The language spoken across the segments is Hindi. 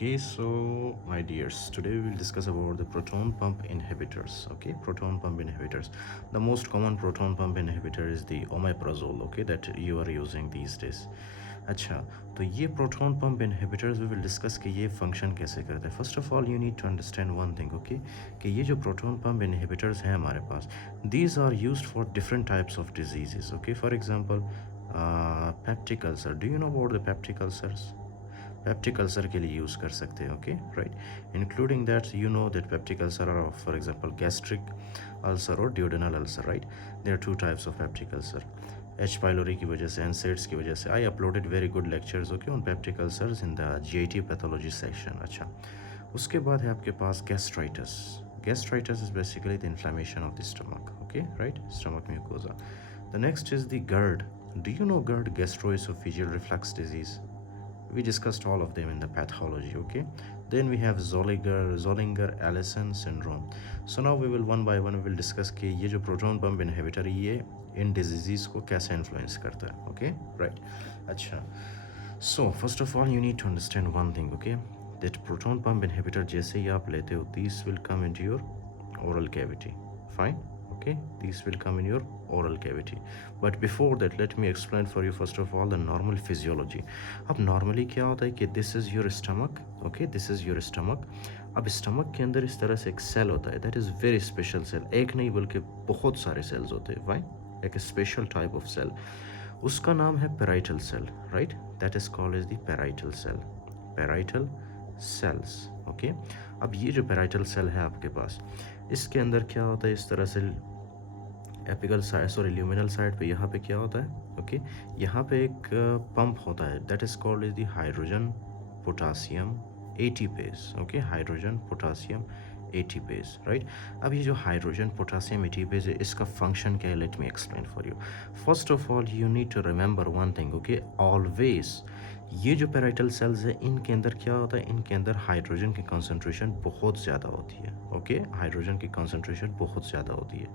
Okay, so my dears, today we will discuss about the proton pump inhibitors. Okay, proton pump inhibitors. The most common proton pump inhibitor is the omeprazole. Okay, that you are using these days. अच्छा, तो ये proton pump inhibitors we will discuss कि ये फंक्शन कैसे करते हैं. First of all you need to understand one thing. Okay, कि ये जो प्रोटॉन पंप इनहिबिटर्स हैं हमारे पास, these are used for different types of diseases. Okay, for example peptic ulcer. Do you know about the peptic ulcers? Peptic ulcer के लिए यूज़ कर सकते हैं. Okay, right. Including that you know that peptic ulcer are for example gastric ulcer और duodenal ulcer. Right, there are two types of peptic ulcer. H pylori की वजह से, एनसेड्स की वजह से. I uploaded very good lectures okay on peptic ulcers in the GIT pathology section. अच्छा, उसके बाद है आपके पास gastritis. Gastritis is basically the inflammation of the stomach. Okay, right, stomach mucosa. The next is the GERD. Do you know GERD? Gastroesophageal reflux disease. We discussed all of them in the pathology. Okay, then we have Zollinger-Ellison syndrome. So now we will one by one we will discuss कि ये जो प्रोटॉन पंप इनहिबिटर ये इन डिजीज़ को कैसे इन्फ्लुएंस करता है. Okay, right. अच्छा, so first of all you need to understand one thing. Okay, that proton pump inhibitor जैसे ही आप लेते हो, this will come into your oral cavity. Fine. Okay, these will come in your oral cavity, but before that let me explain for you first of all the normal physiology. अब normally क्या होता है कि this is your stomach. Okay, this is your stomach. अब stomach के अंदर इस तरह से एक सेल होता है, that is very special cell. एक नहीं बल्कि बहुत सारे cells होते हैं. Why? एक special type of cell. उसका नाम है parietal cell. Right, that is called as the parietal cell. Parietal cells. Okay, अब ये जो parietal cell है आपके पास, इसके अंदर क्या होता है, इस तरह से apical side, sorry luminal side पे यहाँ पे क्या होता है. ओके, यहाँ पे एक पंप होता है, that is called is the hydrogen potassium ATPase. Okay, hydrogen potassium ATPase. Right, अब ये जो हाइड्रोजन पोटासियम एटीपेज है, इसका फंक्शन क्या है, let me explain for you. First of all you need to remember one thing. Okay, always ये जो पैराइटल सेल्स है, इनके अंदर क्या होता है, इनके अंदर हाइड्रोजन की कंसंट्रेशन बहुत ज़्यादा होती है. ओके, हाइड्रोजन की कंसंट्रेशन बहुत ज़्यादा होती है.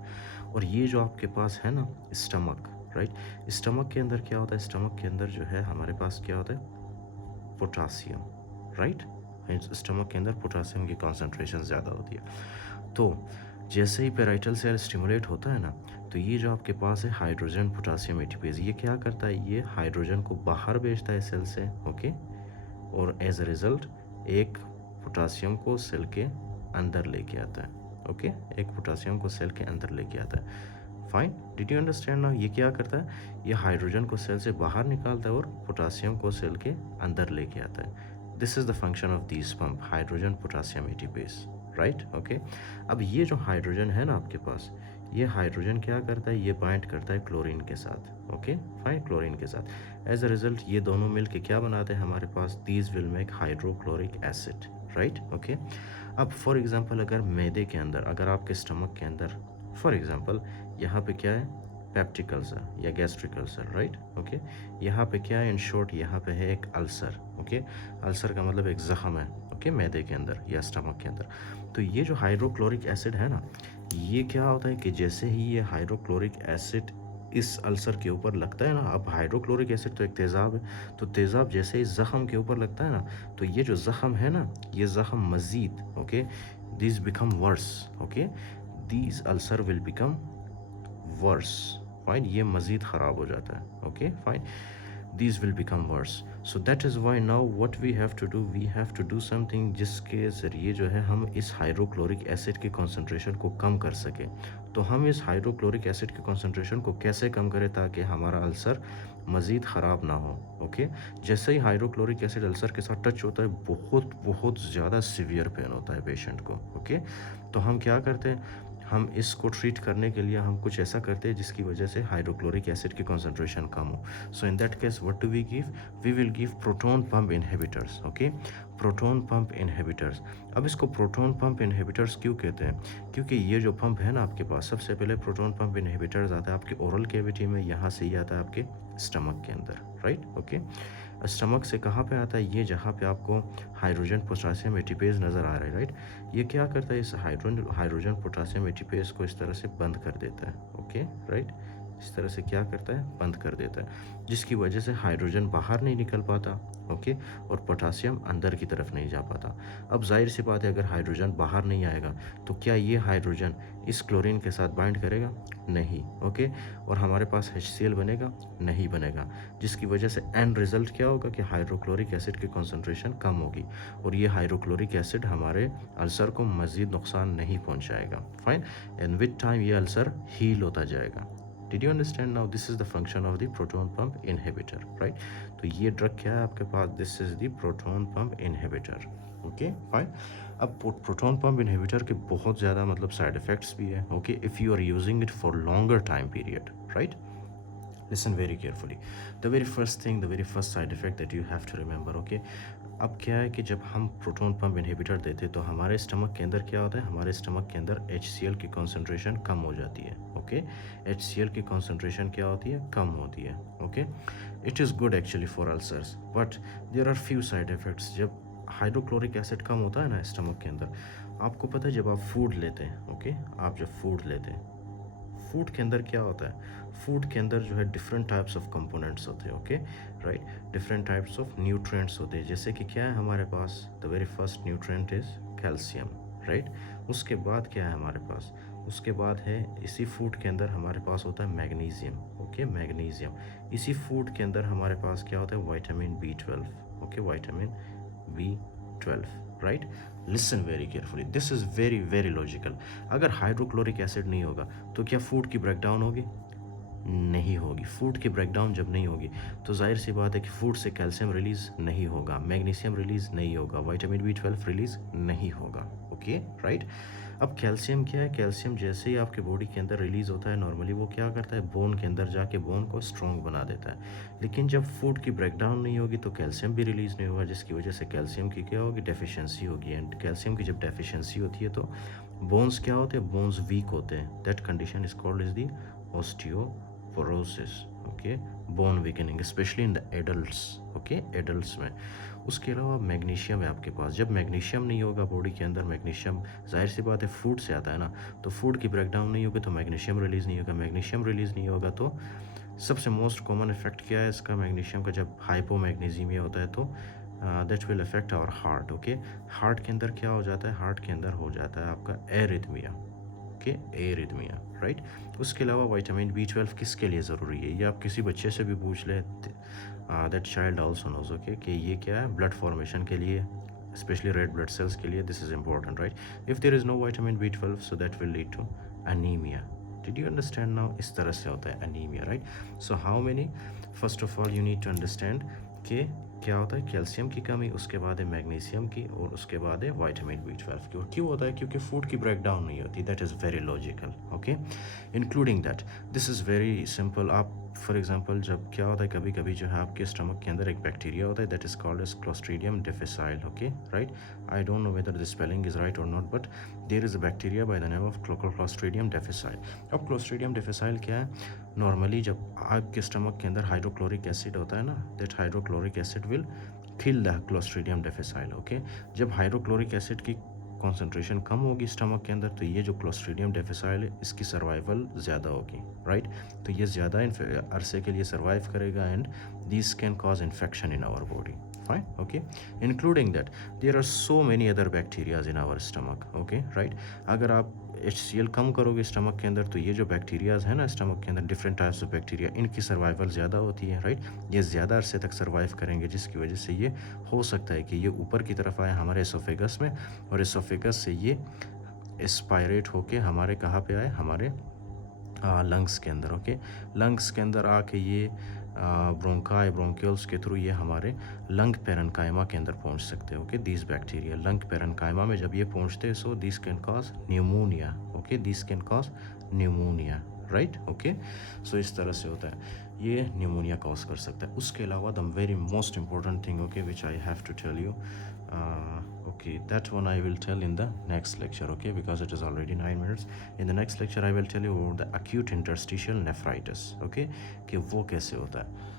और ये जो आपके पास है ना स्टमक, राइट, स्टमक के अंदर क्या होता है, स्टमक के अंदर जो है हमारे पास क्या होता है, पोटासियम. राइट, स्टमक के अंदर पोटासियम की कंसंट्रेशन ज़्यादा होती है. तो जैसे ही पेराइटल सेल स्टिमुलेट होता है ना, तो ये जो आपके पास है हाइड्रोजन पोटासियम एटीपेज, ये क्या करता है, ये हाइड्रोजन को बाहर भेजता है सेल से. ओके, और एज अ रिज़ल्ट एक पोटासियम को सेल के अंदर लेके आता है. ओके, एक पोटासियम को सेल के अंदर लेके आता है. Fine, did you understand now. ये क्या करता है, ये हाइड्रोजन को सेल से बाहर निकालता है और पोटासियम को सेल के अंदर लेके आता है. This is the function of this pump, hydrogen potassium ATPase. Right, okay. अब ये जो हाइड्रोजन है ना आपके पास, ये हाइड्रोजन क्या करता है, ये बाइंड करता है क्लोरीन के साथ. ओके, फाइन, क्लोरीन के साथ. एज अ रिजल्ट ये दोनों मिल के क्या बनाते हैं हमारे पास, these will make hydrochloric acid. Right, okay. अब फॉर एग्जांपल अगर मैदे के अंदर, अगर आपके स्टमक के अंदर फॉर एग्जांपल यहाँ पे क्या है, पेप्टिक अल्सर या गैस्ट्रिक अल्सर. Right, okay. यहाँ पे क्या है, इन शॉर्ट यहाँ पे है एक अल्सर. ओके, अल्सर का मतलब एक जख्म है. ओके, मैदे के अंदर या स्टमक के अंदर. तो ये जो हाइड्रोक्लोरिक एसिड है ना, ये क्या होता है कि जैसे ही ये हाइड्रोक्लोरिक एसिड इस अल्सर के ऊपर लगता है ना, अब हाइड्रोक्लोरिक एसिड तो एक तेज़ाब है, तो तेज़ाब जैसे ही ज़ख़म के ऊपर लगता है ना, तो ये जो ज़ख़म है ना, ये ज़ख़म मज़ीद, okay, this become verse. Okay, this ulcer will become verse. Fine, ये मज़ीद ख़राब हो जाता है. Okay, fine, these will become worse. So that is why now what we have to do, we have to do something जिसके ज़रिए जो है हम इस हाइड्रोक्लोरिक एसिड की कंसंट्रेशन को कम कर सकें. तो हम इस हाइड्रोक्लोरिक एसिड की कंसंट्रेशन को कैसे कम करें ताकि हमारा अल्सर मज़ीद ख़राब ना हो. ओके, जैसे ही हाइड्रोक्लोरिक एसिड अल्सर के साथ टच होता है, बहुत बहुत ज़्यादा सीवियर पेन होता है पेशेंट को. ओके, तो हम क्या करते हैं, हम इसको ट्रीट करने के लिए हम कुछ ऐसा करते हैं जिसकी वजह से हाइड्रोक्लोरिक एसिड की कंसंट्रेशन कम हो. So in that case what do we give, we will give proton pump inhibitors. Okay, proton pump inhibitors. अब इसको प्रोटॉन पंप इनहिबिटर्स क्यों कहते हैं, क्योंकि ये जो पंप है ना आपके पास, सबसे पहले प्रोटॉन पंप इनहिबिटर्स आता है आपके ओरल कैविटी में, यहाँ से ये आता है आपके स्टमक के अंदर. Right, okay. स्टमक से कहाँ पे आता है, ये जहाँ पे आपको हाइड्रोजन पोटासियम एटीपेज नज़र आ रहा है. राइट, ये क्या करता है, इस हाइड्रोजन पोटासियम एटीपेज को इस तरह से बंद कर देता है. ओके, राइट, इस तरह से क्या करता है, बंद कर देता है, जिसकी वजह से हाइड्रोजन बाहर नहीं निकल पाता ओके, और पोटासियम अंदर की तरफ नहीं जा पाता। अब जाहिर सी बात है, अगर हाइड्रोजन बाहर नहीं आएगा तो क्या ये हाइड्रोजन इस क्लोरीन के साथ बाइंड करेगा? नहीं। ओके, और हमारे पास HCl बनेगा? नहीं बनेगा, जिसकी वजह से एंड रिजल्ट क्या होगा कि हाइड्रोक्लोरिक एसिड की कॉन्सेंट्रेशन कम होगी, और ये हाइड्रोक्लोरिक एसिड हमारे अल्सर को मज़ीद नुकसान नहीं पहुंचाएगा। फाइन, एंड विद टाइम ये अल्सर हील होता जाएगा। Did you understand? Now this is the function of the proton pump inhibitor, right? तो ये ड्रग क्या है आपके पास? This is the proton pump inhibitor. Okay, fine. अब प्रोटॉन पंप इनहिबिटर के बहुत ज़्यादा मतलब साइड इफेक्ट्स भी है। Okay, if you are using it for longer time period, right? Listen very carefully. The very first thing, the very first side effect that you have to remember, okay? अब क्या है कि जब हम प्रोटॉन पंप इनहिबिटर देते हैं तो हमारे स्टमक के अंदर क्या होता है? हमारे स्टमक के अंदर HCl की कॉन्सेंट्रेशन कम हो जाती है। ओके, HCl की कॉन्सेंट्रेशन क्या होती है? कम होती है। Okay, it is good actually for ulcers, but there are few side effects. जब हाइड्रोक्लोरिक एसिड कम होता है ना स्टमक के अंदर, आपको पता है जब आप फूड लेते हैं, ओके, आप जब फूड लेते हैं, फूड के अंदर क्या होता है? फूड के अंदर जो है डिफरेंट टाइप्स ऑफ कंपोनेंट्स होते हैं। Okay, right, different types of nutrients होते हैं। जैसे कि क्या है हमारे पास? The very first nutrient is calcium, right? उसके बाद क्या है हमारे पास? उसके बाद है इसी फूड के अंदर हमारे पास होता है मैग्नीशियम। Okay, magnesium. इसी फूड के अंदर हमारे पास क्या होता है? Vitamin B12। Okay, vitamin B12, right? Listen very carefully, this is very very logical. अगर हाइड्रोक्लोरिक एसिड नहीं होगा तो क्या फूड की ब्रेकडाउन होगी? नहीं होगी। फूड की ब्रेकडाउन जब नहीं होगी तो जाहिर सी बात है कि फूड से कैल्शियम रिलीज़ नहीं होगा, मैग्नीशियम रिलीज़ नहीं होगा, विटामिन B12 रिलीज़ नहीं होगा। Okay, right? अब कैल्शियम क्या है? कैल्शियम जैसे ही आपके बॉडी के अंदर रिलीज़ होता है नॉर्मली वो क्या करता है? बोन के अंदर जाके बोन को स्ट्रॉन्ग बना देता है। लेकिन जब फूड की ब्रेकडाउन नहीं होगी तो कैल्शियम भी रिलीज़ नहीं होगा, जिसकी वजह से कैल्शियम की क्या होगी? डेफिशिएंसी होगी। एंड कैल्शियम की जब डेफिशिएंसी होती है तो बोन्स क्या होते हैं? बोन्स वीक होते हैं। That condition is called is the osteoporosis. Okay, bone weakening specially in the adults. Okay, adults में। उसके अलावा मैग्नीशियम है आपके पास। जब मैग्नीशियम नहीं होगा बॉडी के अंदर, मैग्नीशियम जाहिर सी बात है फूड से आता है ना, तो फूड की ब्रेकडाउन नहीं होगी तो मैग्नीशियम रिलीज़ नहीं होगा। मैग्नीशियम रिलीज़ नहीं होगा तो सबसे मोस्ट कॉमन इफेक्ट क्या है इसका मैग्नीशियम का? जब हाइपोमैग्नीसीमिया होता है तो that will affect our heart. Okay, heart के अंदर क्या हो जाता है? हार्ट के अंदर हो जाता है आपका एरिथमिया। Okay, arrhythmia, right? उसके अलावा विटामिन B12 किसके लिए ज़रूरी है? ये आप किसी बच्चे से भी पूछ ले, that child also knows, okay, कि ये क्या है? ब्लड फॉर्मेशन के लिए, स्पेशली रेड ब्लड सेल्स के लिए this is important, right? If there is no vitamin B12 so that will lead to anaemia. Did you understand now? इस तरह से होता है anaemia, right? So how many? First of all you need to understand कि क्या होता है? कैल्शियम की कमी, उसके बाद है मैग्नीशियम की, और उसके बाद है विटामिन B12 की। और क्यों होता है? क्योंकि फूड की ब्रेकडाउन नहीं होती। That is very logical. Okay, including that this is very simple. आप फॉर एग्जांपल जब क्या होता है कभी कभी जो है आपके स्टमक के अंदर एक बैक्टीरिया होता है that is called as Clostridium difficile. Okay, right? I don't know whether the spelling is right और not, but there is a bacteria by the name of Clostridium difficile. अब क्लोस्ट्रीडियम डिफिसाइल क्या है? नॉर्मली जब आपके स्टमक के अंदर हाइड्रोक्लोरिक एसिड होता है ना, that hydrochloric acid will kill the clostridium difficile. Okay, जब हाइड्रोक्लोरिक एसिड की कॉन्सेंट्रेशन कम होगी स्टमक के अंदर तो ये जो क्लोस्ट्रीडियम डिफिसाइल है इसकी सर्वाइवल ज़्यादा होगी, राइट? तो ये ज़्यादा अरसे के लिए सर्वाइव करेगा and this can cause infection in our body. Fine, okay, including that there are so many other bacterias in our stomach. Okay, right? अगर आप HCl कम करोगे स्टमक के अंदर तो ये जो बैक्टीरियाज है ना स्टमक के अंदर, डिफरेंट टाइप्स ऑफ बैक्टीरिया, इनकी सर्वाइवल ज़्यादा होती है, राइट? ये ज़्यादा अरसे तक सर्वाइव करेंगे, जिसकी वजह से ये हो सकता है कि ये ऊपर की तरफ आए हमारे एसोफेगस में, और एसोफेगस से ये एस्पायरेट होके हमारे कहाँ पे आए? हमारे लंग्स के अंदर। ओके, लंग्स के अंदर आके ये ब्रोंकाई ब्रोंक्यूल्स के थ्रू ये हमारे लंग पेरेन्काइमा के अंदर पहुंच सकते हैं। Okay, this bacteria lung parenchyma में जब ये पहुंचते हैं so this can cause pneumonia. Okay, this can cause pneumonia, right? Okay, so इस तरह से होता है, ये न्यूमोनिया कॉज कर सकता है। उसके अलावा the very most important thing, okay, which I have to tell you, okay, that one I will tell in the next lecture, okay, because it is already 9 minutes. In the next lecture I will tell you about the acute interstitial nephritis, okay, कि वो कैसे होता है।